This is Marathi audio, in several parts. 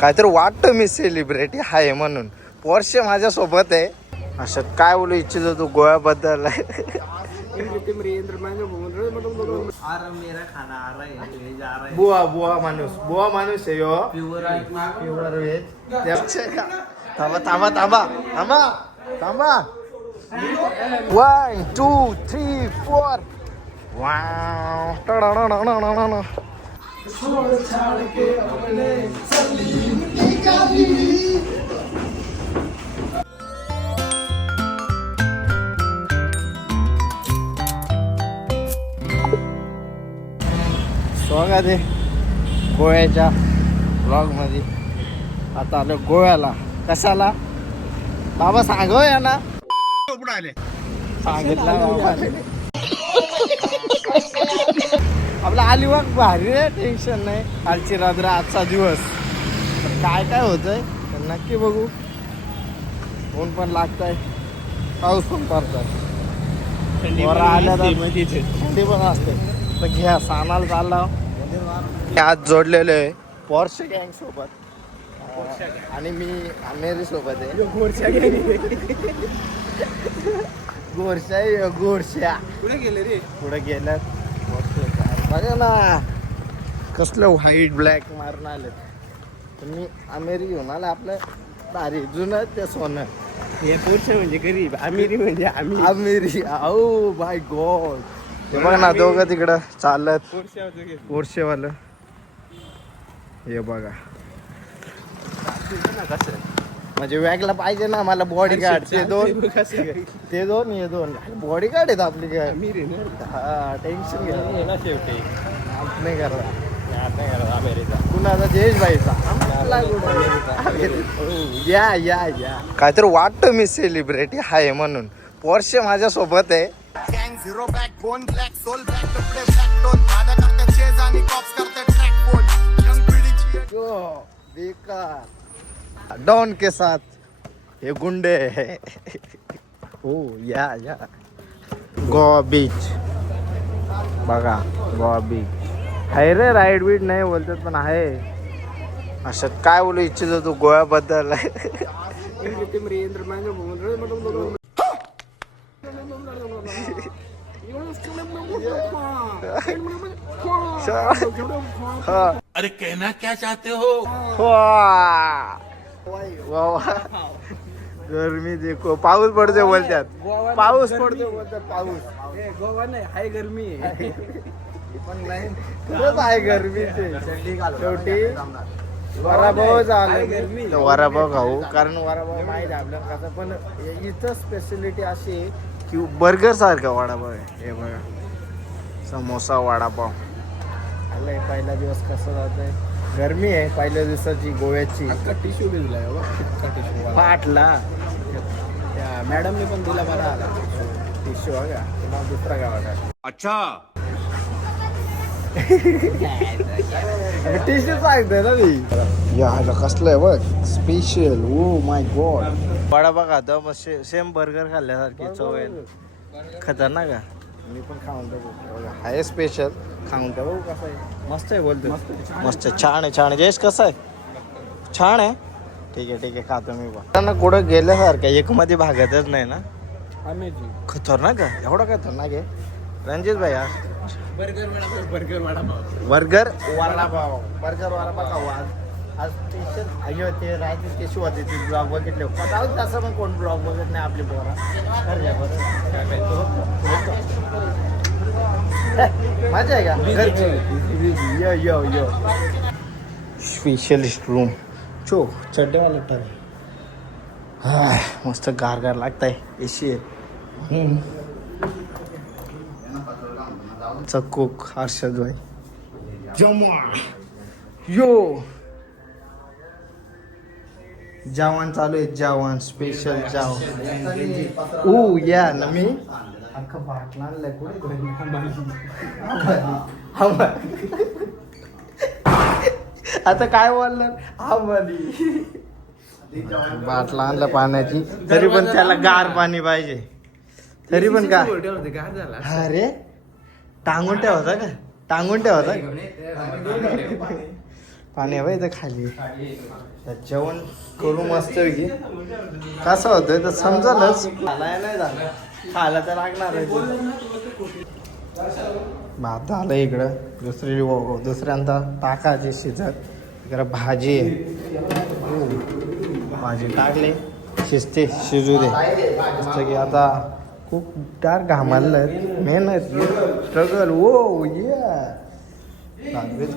काहीतरी वाटतं मी सेलिब्रिटी आहे म्हणून. पोर्शे माझ्यासोबत आहे. असं काय बोलू इच्छितो तू गोव्याबद्दल? बुवा बुवा माणूस आहे यो. Pure veg. थांबा थांबा थांबा थांबा थांबा. 1 2 3 4. वाव. स्वागत आहे गोव्याच्या ब्लॉगमध्ये. आता आलो गोव्याला. कशाला बाबा सांगो या ना. सांगितलं आपला अलिबाग भारी रे. टेन्शन नाही. कालची रात्र आजचा दिवस. तर काय काय होतंय तर नक्की बघू. ऊन पण लागतंय, पाऊस पण पडतोय, थंडी पण असते. तर घ्या सानाला चालला. आज जोडलेलो आहे पोर्शे गँग सोबत. आणि मी अमेरी सोबत आहे. गोरशा पुढे गेले रे. पुढे गेल्यात. बघा ना कसलं व्हाईट ब्लॅक मारून आलेत. तर मी अमेरी घेऊन आलं आपलं दारी जुनं ते सोनं. हे पोर्शे म्हणजे गरीब, अमेरी म्हणजे आम्ही. अमेरी. Oh my God. हे बघ ना दोघं तिकडं चालत पोर्शेवालं. हे बघा म्हणजे वॅगला पाहिजे ना मला बॉडीगार्ड. ते दोन हे दोन बॉडीगार्ड आहेत आपली. काय हा टेन्शन घ्या नाही करा अमेरिका. कुणाचा जयेश भाईचा. या या या. काहीतरी वाटतं मी सेलिब्रिटी आहे म्हणून. पोर्शे माझ्यासोबत आहे. डॉन के साथ हे गुंडे है. हो या या. गोवा बीच बघा. गोवा बीच आहे रे. राईड बीट नाही बोलतात पण आहे. असं काय बोलू इच्छितो तू गोव्याबद्दल? अरे कहना क्या चाहते हो? गरमी देखो. पाऊस पडते बोलतात. पाऊस पडते बोलतात. पाऊस गोवा नाही हाय गरमी आहे. पण नाही खरंच आहे गरमी. शेवटी वराभाव झालं. वराभाव खाऊ कारण वराभाव माहीत आहे आपल्याला कसं. पण इथं स्पेशलिटी अशी आहे की बर्गर सारखा वडापाव आहे. हे बघा समोसा वडापाव. पहिला दिवस कसं जातंय. गरमी आहे पहिल्या दिवसाची गोव्याची. टिश्यू बी दिलाय पाटला त्या मॅडमने पण दिला बरा आला टिश्यू. बघा तुम्हाला दुसरा गावाला. अच्छा टिश्यू सांगतोय ना मी. या कसलं आहे बघ special. Oh my God. Vada pav खातो मग सेम बर्गर खाल्ल्यासारखी चव आहे. खतरनाक आहे. मी पण खाऊन बघू. आहे स्पेशल. खाऊन बघू कसं आहे. मस्त आहे बोलतो. मस्त छान आहे. छान आहे. जयेश कसं आहे? छान आहे. ठीक आहे खातो मी पण. त्यांना कुठं गेल्यासारखं एक मध्ये भागतच नाही ना. खतरनाक आहे. एवढा खतरनाक आहे रणजित भाई. बर्गर वडापाव खाऊ आज स्पेशल. अयो ते राहते ते शिवाय ते ब्लॉग बघितले. तसं पण कोण ब्लॉग बघत नाही आपली पोरा. मजा आहे का? यो स्पेशलिस्ट रूम चो चड्डेवाला टाक. हा मस्त गार लागताय. एसी आहे. चक्कूक हर्षद भाई जमा यो. जवान चालू आहे. जवान स्पेशल जवान. ओ या ना मी अख्खा बाटला आणलाय. आता काय बोलणार. बाटला आणला पाण्याची. तरी पण त्याला गार पाणी पाहिजे. तरी पण का अरे टांगून ठेवायचा का? पाणी हवं इथं खाली. जेवण करू मस्त पैकी. कसं होतंय तर समजलंच. खालाय नाही झालं, खायला तर लागणार आहे. भात झालं इकडं. दुसऱ्यांदा टाकायची शिजत. इकडं भाजी आहे. भाजी टाकली, शिजते, शिजू दे. जसं की आता खूप डार घामालं मेहनत स्ट्रगल. ओ ये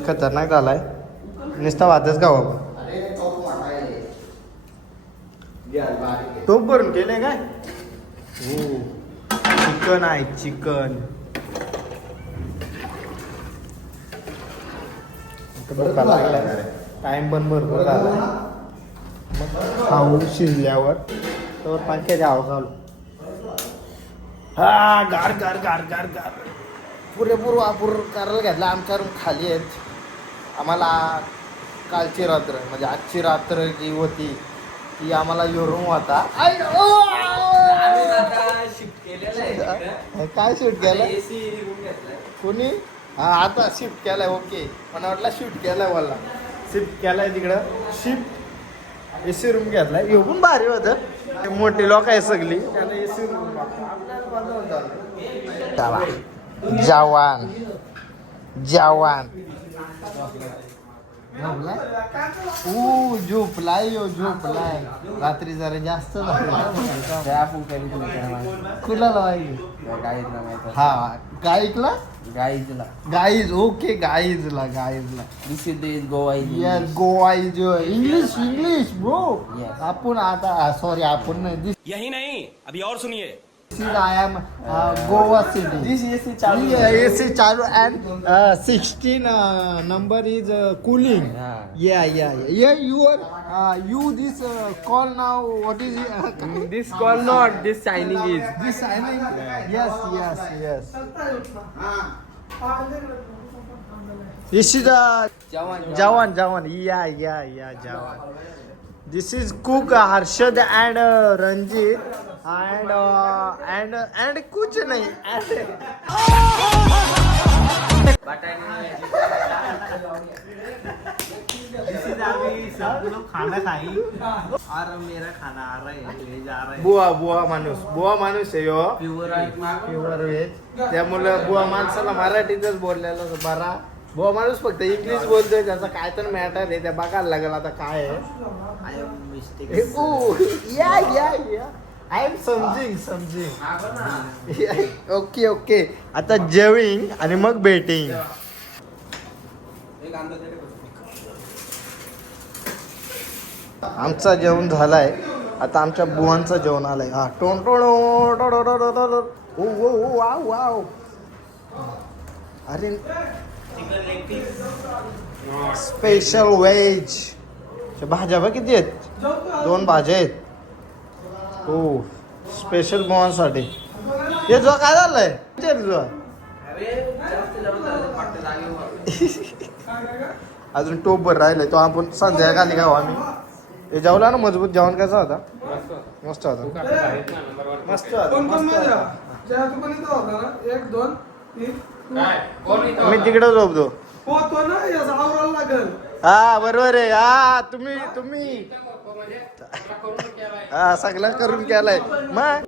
खतरनाक झालाय. नुसता वादच गाव टोप भरून केले काय. हो चिकन आहे, चिकन. टाइम पण भरपूर झाला. मग खाऊ शिजल्यावर तर पंख्याच्या हवा घालू. हा गार गार गार गार गार पुरेपूर वापर करायला घेतला. आमच्या रूम खाली आहेत. आम्हाला कालची रात्र म्हणजे आजची रात्र जी होती ती आम्हाला यो रूम होता. काय शूट केलं कोणी. हा आता शिफ्ट केलाय. ओके मला वाटलं शिफ्ट केलाय. मला शिफ्ट केलाय तिकडं. शिफ्ट एसी रूम घेतलाय. येऊ पण भारी होतं. मोठी लोक आहे सगळी. त्याला एसी रूम जवान जवान झोपलाय. झोपलाय रात्री जरा जास्त कुणाला हा गाईकला गाईज. ओके गाईजला this is Goa. Goa is English bro. आपण आता सॉरी आपण नाही. यही नहीं अभी और सुनिए. I am Goa city. This AC AC चालू and 16 number is cooling. Yeah. You this call now. What is it? This call not. This signing is. This signing. Yes. This is Jawan. Yeah, Jawan. This is cook Harshad and Ranjit and कुछ नहीं. सब लोग खाना खाई और मेरा खाना आ रहा है. ले जा रहा है. बुवा माणूस आहे यो. Pure veg. त्यामुळे बुवा माणसाला मराठीतच बोललेलं बरा. बुवा माणूस फक्त इंग्लिश बोलतोय. त्याचा काय तर मॅटर आहे. त्या बघायला लागेल आता काय आहे. I am mistake. I am समजिंग. ओके आता जेविंग आणि मग बेटिंग. आमचा जेवण झालाय. आता आमच्या बुवांचं जेवण आलंय. हा वाव. अरे स्पेशल व्हेज. भाज्या बघ किती आहेत. 2 भाज्या आहेत. हो स्पेशल बुवांसाठी. हे जो काय झालंय अजून टोपभर राहिलंय. तो आपण संध्याकाळी खाऊ आम्ही. हे जेवला ना मजबूत. जेवण कसं होता. मस्त होता. मी तिकडे झोपतो. हा बरोबर आहे. हा तुम्ही हा सगळं करून केलाय मग.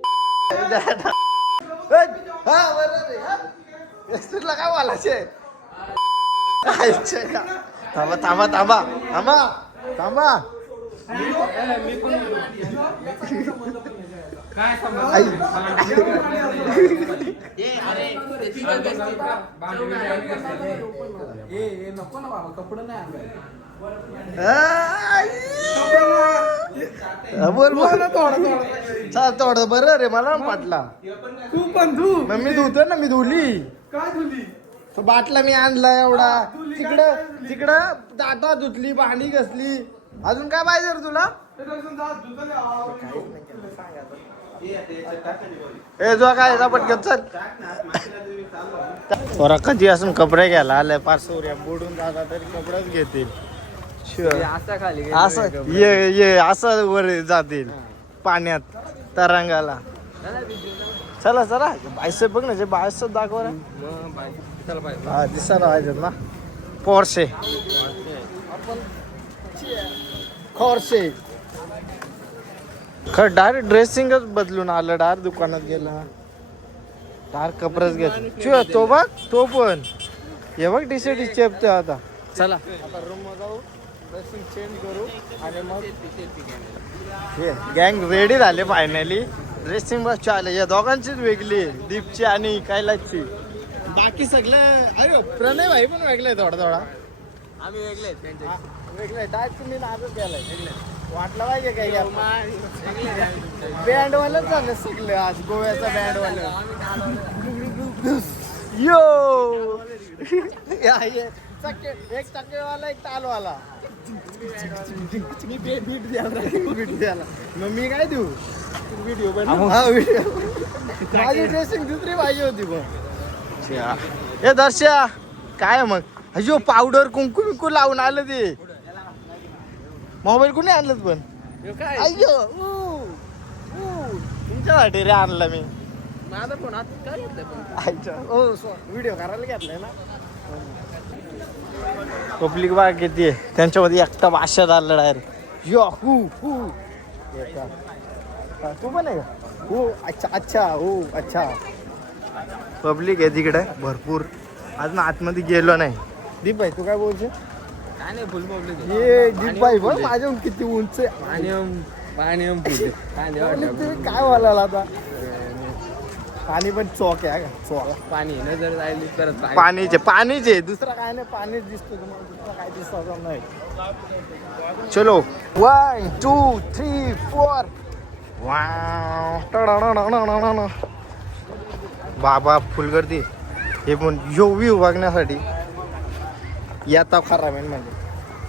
हा बरोबर आहे. तुला काय बोलायचे. थांबा. नको ना बाबा कपडे नाही आणले. बोल थोडं बरं रे. मला पाटला तू पण धू. मग मी धुतो ना. मी धुली. काय धुली. तो बाटला मी आणला एवढा. तिकडं दाटा धुतली, भांडी घसली. अजून काय पाहिजे रे तुला. जो काय पटकन चल. थोडा कधी असून कपडे घ्यायला आलाय. पाच सोऱ्या बुडून जाता तरी कपडेच घेतील. असं ये असं वर जातील पाण्यात तरंगाला. चला बायसेप बघ ना. जे बायसेप दाखव ना. हा दिसायला पाहिजेत ना. पोर्शे खॉर्से खर डायरेक्ट ड्रेसिंगच बदलून आलं. डायरेक्ट दुकानात गेला, डायरेक्ट कपडच घेतला. तो बघ, तो पण हे बघ टी शर्ट चेपतो आता. चला आता रूम मध्ये जाऊ, ड्रेसिंग चेंज करू आणि मग हे गँग रेडी झाले फायनली. ड्रेसिंग बस चालू. या दोघांचीच वेगळी आहे, दीपची आणि कैलासची. बाकी सगळे अरे प्रणय भाई पण वेगळे थोडा थोडा. आम्ही वेगळे वेगळे डायरेक्ट तुम्ही नादच गेलाय. वाटलं पाहिजे काय बँडवालच झालं सगळे आज. गोव्याचा बँडवाला यो एक चक्केवाला एक तालवाला. बीट द्याला मग मी काय देऊ व्हिडिओ माझी ड्रेसिंग दुसरी पाहिजे होती. मग हे दर्शा काय मग अजो पावडर कुंकू बिंकू लावून आलं ते. मोबाईल कुणी आणलं पण अय्यो तुमच्यासाठी रे आणला मी. माझा फोन आता काय घेतलं व्हिडिओ करायला घेतलाय ना. पब्लिक बाग किती आहे त्यांच्यामध्ये एकटा भाषा झालं डायरेक्ट. यो हू हू तू पण आहे का? हो अच्छा अच्छा हो अच्छा. पब्लिक आहे तिकडे भरपूर. अजून आतमध्ये गेलो नाही. दीप भाई तू काय बोलशील? काय नाही फुल पब्लिक ये दीप भाई बघ माझ्या किती उंच आहे. पाणी तुम्ही काय बोलायला आता. पाणी पण चौक आहे का चौक. पाणी नजर जायली परत पाणीचे दुसरा काय नाही. पाणीच दिसतो तुम्हाला, दुसरा काय दिसत नाही. चलो 1 2 3 4 वाव. बाबा फुल गर्दी. हे पण यो व्ह्यू बघण्यासाठी येता खरा मेन म्हणजे.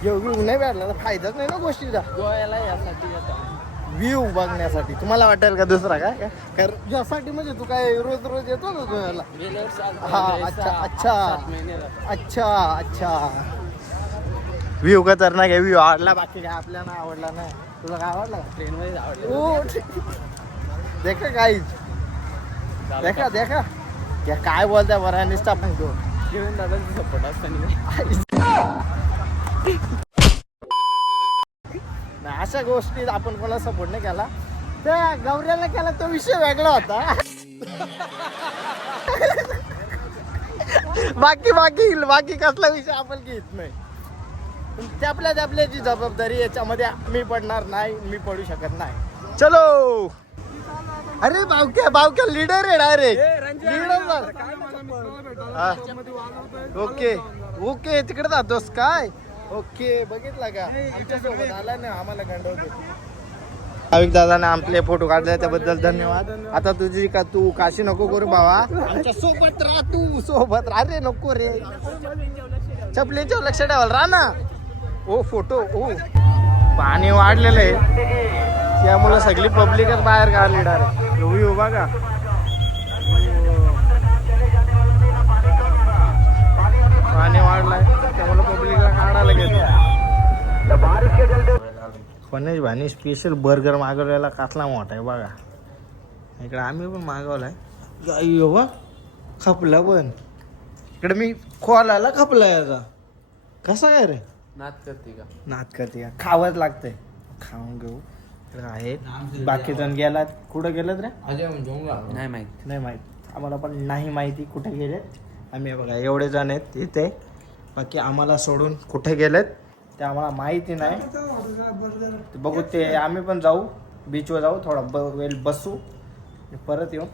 यो व्ह्यू नाही भेटला तर फायदाच नाही ना गोष्टीचा. गोव्याला यासाठी येतात. व्ह्यू बघण्यासाठी तुम्हाला वाटेल का दुसरा काय कारण यासाठी म्हणजे तू काय रोज रोज येतो ना गोव्याला. हा अच्छा अच्छा अच्छा अच्छा. व्ह्यू खतरनाक आहे. व्ह्यू आवडला. बाकी काय आपल्याला आवडला नाही. तुला काय आवडला? ट्रेन मध्ये आवडलं. ओ देखा काय देखा देखा काय बोलताय बरं निस्ता पण तो किरण दादांचा सपोर्ट असताना अशा गोष्टीत आपण कोणाला सपोर्ट नाही केला. त्या गौऱ्याला केला तो विषय वेगळा होता. बाकी कसला विषय आपण घेत नाही. आपल्याची जबाबदारी याच्यामध्ये मी पडणार नाही. मी पडू शकत नाही. चलो अरे बावक्या लीडर आहे डायरेक्ट लीडर. ओके ओके तिकडे जातोस काय. ओके बघितला का आमच्या सोबत आला ना आम्हाला गंडवतो. भाविक दादाने आपले फोटो काढले त्याबद्दल धन्यवाद. आता तुझी का तू काशी नको करू बाबा. आमच्या सोबत राहा तू सोबत राहा रे. नको रे चपलीच्या लक्ष ठेवाल राहा ना. ओ फोटो ओ पाणी वाढलेलं आहे त्यामुळे सगळी पब्लिकच बाहेर काढली डायरेक्ट. व्ह्यू बघा. पाणी वाढलाय त्यामुळे पब्लिकला काढायला घेतो. फनेश भानी स्पेशल बर्गर मागवलेला काचला मोठा आहे बघा. इकडे आम्ही पण मागवलाय. बघ खपला पण इकडे मी खोलायला खपला याचा. कसा काय रे नाच करते का? नात करते का खावंच लागतंय. खाऊन घेऊ आहे. बाकी जण गेलात कुठं गेलेत रे नाही माहित. नाही माहित आम्हाला पण नाही माहिती कुठे गेलेत. आम्ही बघा एवढे जण आहेत इथे. बाकी आम्हाला सोडून कुठे गेलेत ते आम्हाला माहिती नाही. बघू ते आम्ही पण जाऊ बीचवर जाऊ थोडा वेळ बसू परत येऊ.